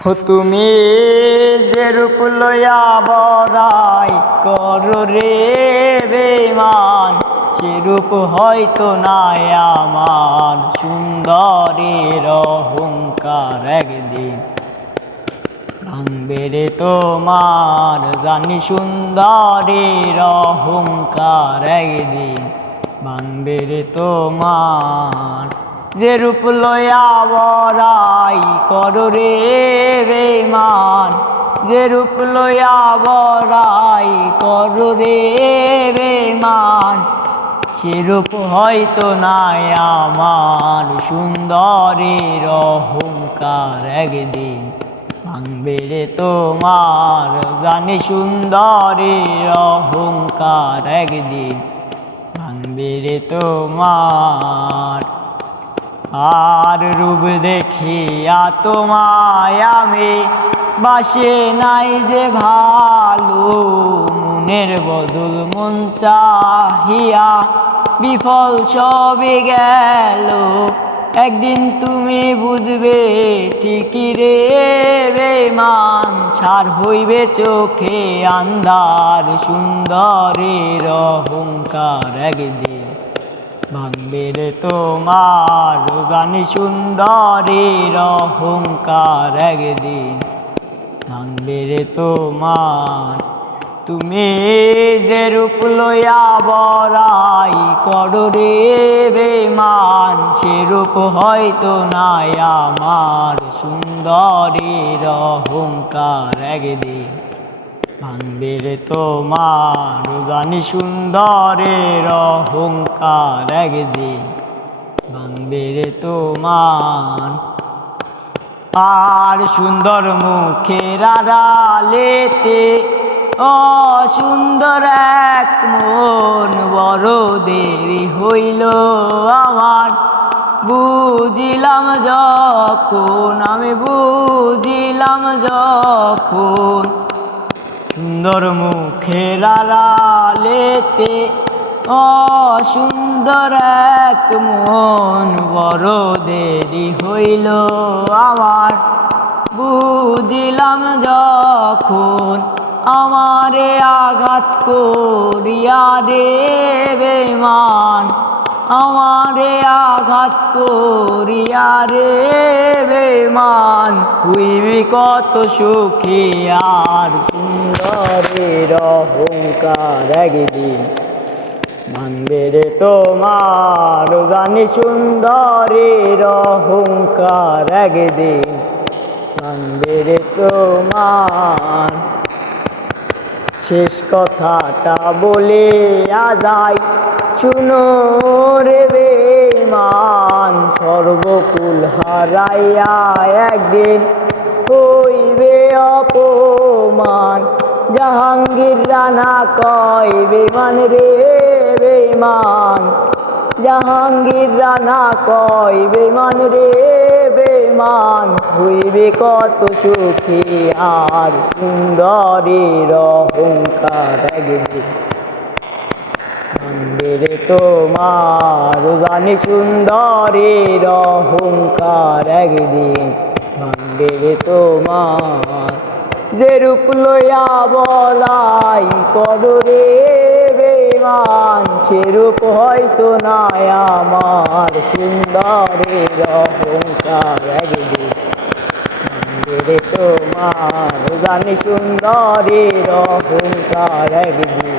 তুমি যে রূপ লইয়া বড়াই করো রে বেঈমান, সে রূপ হয়তো নাই আমার। সুন্দরের অহংকার একদিন ভাঙবে রে তোমার, জানি সুন্দরের অহংকার একদিন ভাঙবে রে তোমার। যে রূপ লইয়া বড়াই করো রে বেঈমান, যে রূপ লইয়া বড়াই করো রে বেঈমান, সে রূপ হয়তো নাই আমার। সুন্দরের অহংকার একদিন ভাঙবে রে তোমার, জানি সুন্দরের অহংকার একদিন ভাঙবে রে তোমার। আর রূপ দেখিয়া তোমায় আমি বাসে নাই যে ভালো, মনের বদল মন চাহিয়া বিফল সবে গেল। একদিন তুমি বুঝবে ঠিকই রে বেঈমান, ছার হইবে চোখে আন্ধার। সুন্দরের অহংকার একদিন ভাঙবে রে তোমার, জানি সুন্দরের অহংকার একদিন ভাঙবে রে তোমার। তুমি যে রূপ লইয়া বড়াই করো রে বেঈমান, সে রূপ হয়তো নাই আমার। সুন্দরের অহংকার একদিন ভাঙবে রে তোমার, জানি সুন্দরের অহংকার একদিন ভাঙবে রে তোমার। আর সুন্দর মুখের আড়ালেতে অসুন্দর এক মন, বড় দেরি হইল আমার বুঝিলাম যখন, আমি বুঝিলাম যখন। সুন্দর মুখের আড়ালেতে অসুন্দর এক মন, বড় দেরি হইল আমার বুঝিলাম যখন। আমারে আঘাত করিয়া রে বেঈমান, আমারে আঘাত করিয়া রে বেঈমান, হইবি কত সুখী আর। সুন্দরের অহংকার একদিন ভাঙবে রে তোমার, জানি সুন্দরের অহংকার একদিন ভাঙবে রে তোমার। শেষ কথাটা বলিয়া যাই শুনো রে বেঈমান, সর্বকুল হারাইয়া একদিন হইবে অপমান। জাহাঙ্গীর রানা কয় বেঈমান রে বেঈমান, জাহাঙ্গীর রানা কয় বেঈমান রে বেঈমান, হইবে কত সুখী আর। সুন্দরের অহংকার একদিন ভাঙবে রে তোমার, জানি সুন্দরের অহংকার একদিন ভাঙবে রে তোমার। যে রূপ লইয়া বড়াই করো রে বেঈমান, সে রূপ হয়তো নাই আমার। সুন্দরের অহংকার একদিন ভাঙবে রে তোমার, জানি সুন্দরের অহংকার একদিন